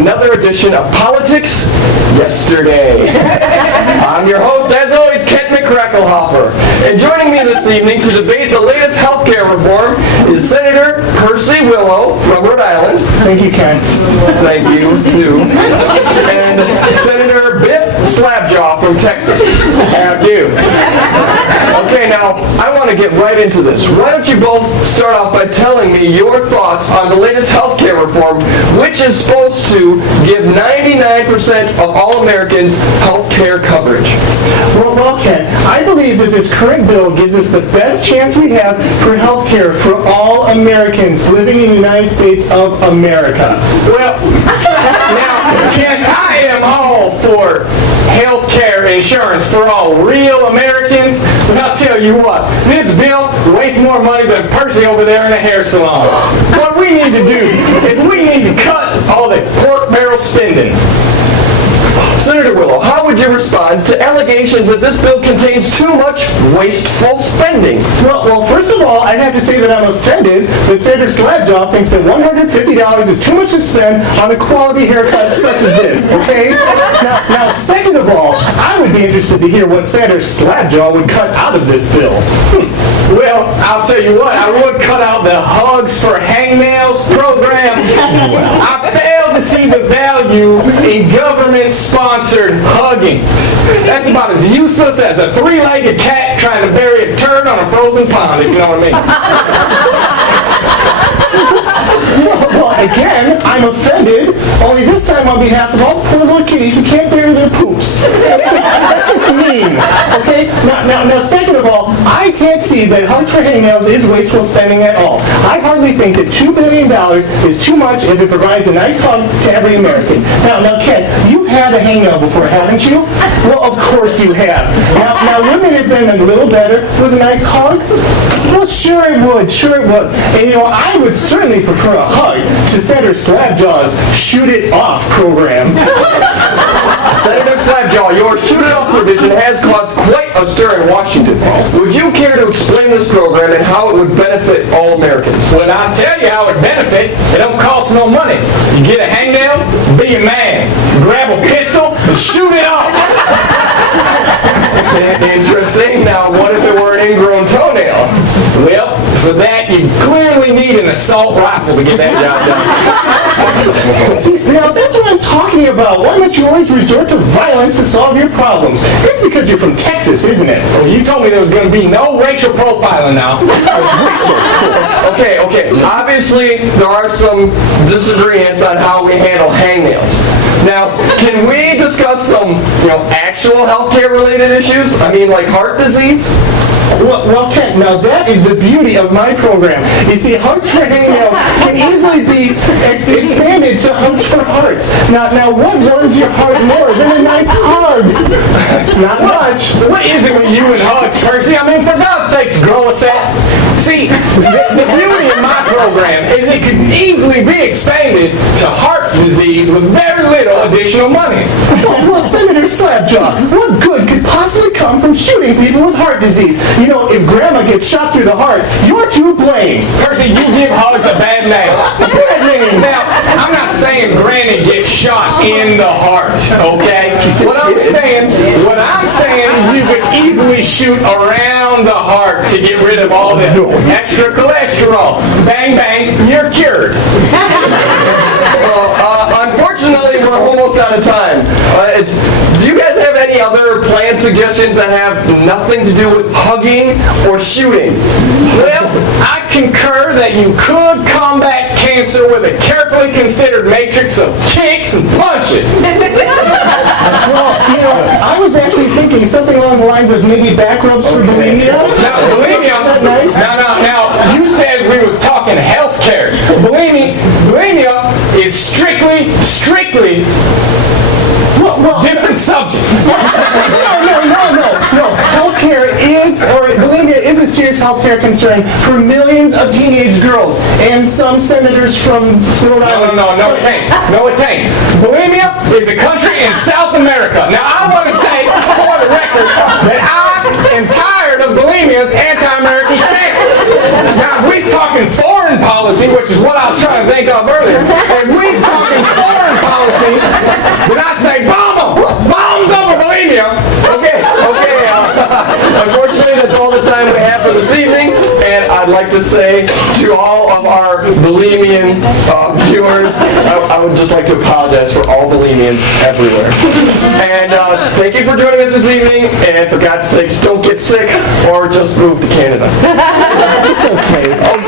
another edition of Politics Yesterday. I'm your host, as always, Kent McCracklehoffer. And joining me this evening to debate the latest healthcare reform is Senator Percy Willow from Rhode Island. Thank you, Kent. Thank you, too. And Senator Biff Slabjaw from Texas. How do? Okay, now, I want to get right into this. Why don't you both start off by telling me your thoughts on the latest healthcare reform, which is supposed to give 99% of all Americans health care coverage. Well, Ken, I believe that this current bill gives us the best chance we have for health care for all Americans living in the United States of America. Well, now, Ken, I am all for health care insurance for all real Americans, but I'll tell you what, this bill wastes more money than Percy over there in the hair salon. What we need to do is we need to cut all the pork barrel spending. Senator Willow, how would you respond to allegations that this bill contains too much wasteful spending? Well, first of all, I'd have to say that I'm offended that Senator Slabjaw thinks that $150 is too much to spend on a quality haircut such as this, okay? Now, second of all, I would be interested to hear what Senator Slabjaw would cut out of this bill. Well, I'll tell you what, I would cut out the Hugs for Hangnails program. I fail to see the value in government-sponsored hugging. That's about as useless as a three-legged cat trying to bury a turd on a frozen pond, if you know what I mean. Well, again, I'm offended, only this time on behalf of all poor little kitties who can't bury their poops. That's just mean, okay? Now, second of all, I can't see that Hugs for Hangnails is wasteful spending at all. I hardly think that $2 billion is too much if it provides a nice hug to every American. Now, Ken, you've had a hangnail before, haven't you? Well, of course you have. Now, wouldn't it have been a little better with a nice hug? Well, sure it would. And, I would certainly prefer a hug to Senator Slabjaw's Shoot It Off program. Senator Slabjaw, your Shoot It Off provision has caused quite a stir in Washington. Would you care to explain this program and how it would benefit all Americans? Well, I'll tell you how it benefit. It don't cost no money. You get a hangnail, be a man. Grab a pistol and shoot it off. Interesting. Now, what if it were an ingrown toenail? Well, for that, you clearly need an assault rifle to get that job done. See, now that's what I'm talking about. Why must you always resort to violence to solve your problems? It's because you're from Texas, isn't it? Well, you told me there was going to be no racial profiling now. Okay. Obviously, there are some disagreements on how we handle hangnails. Now, can we discuss some, actual healthcare related issues? I mean, like heart disease? Well, Kent, now that is the beauty of my program. You see, Hugs for Hangnails can easily be expanded to Hugs for Hearts. Now, what warms your heart more than a nice hug? Not much. What is it with you and hugs, Percy? I mean, for God's sakes, grow us out. See, the beauty of my program is it could easily be expanded to heart disease with very little additional monies. Well, Senator Slabjaw, what good could possibly come from shooting people with heart disease? If Grandma gets shot through the heart, you're to blame. Percy, you give Hugs a bad name. Now, I'm not saying Granny gets shot in the heart, okay? What I'm saying is you could easily shoot around the heart to get rid of all the extra cholesterol. Bang, bang, you're cured. Unfortunately, we're almost out of time. Do you guys have any other plan suggestions that have nothing to do with hugging or shooting? Well, I concur that you could combat cancer with a carefully considered matrix of kicks and punches. Well, I was actually thinking something along the lines of maybe back rubs for bulimia. Now, bulimia. Nice? Now, you said we was talking health care. Bulimia is strictly different subjects. No. Healthcare bulimia is a serious healthcare concern for millions of teenage girls and some senators from Rhode Island. No, it ain't. Bulimia is a country in South America. Now, I want to say, for the record, that I am tired of bulimia's anti-American stance. Now, if we're talking foreign policy, which is what I was trying to think of earlier, if we're talking foreign policy, Then I say, bomb them! Bomb's over, believe me. Okay. Unfortunately, that's all the time we have for this evening, and I'd like to say to all of our bulimian viewers, I would just like to apologize for all bulimians everywhere. And thank you for joining us this evening, and for God's sakes, don't get sick or just move to Canada. It's okay.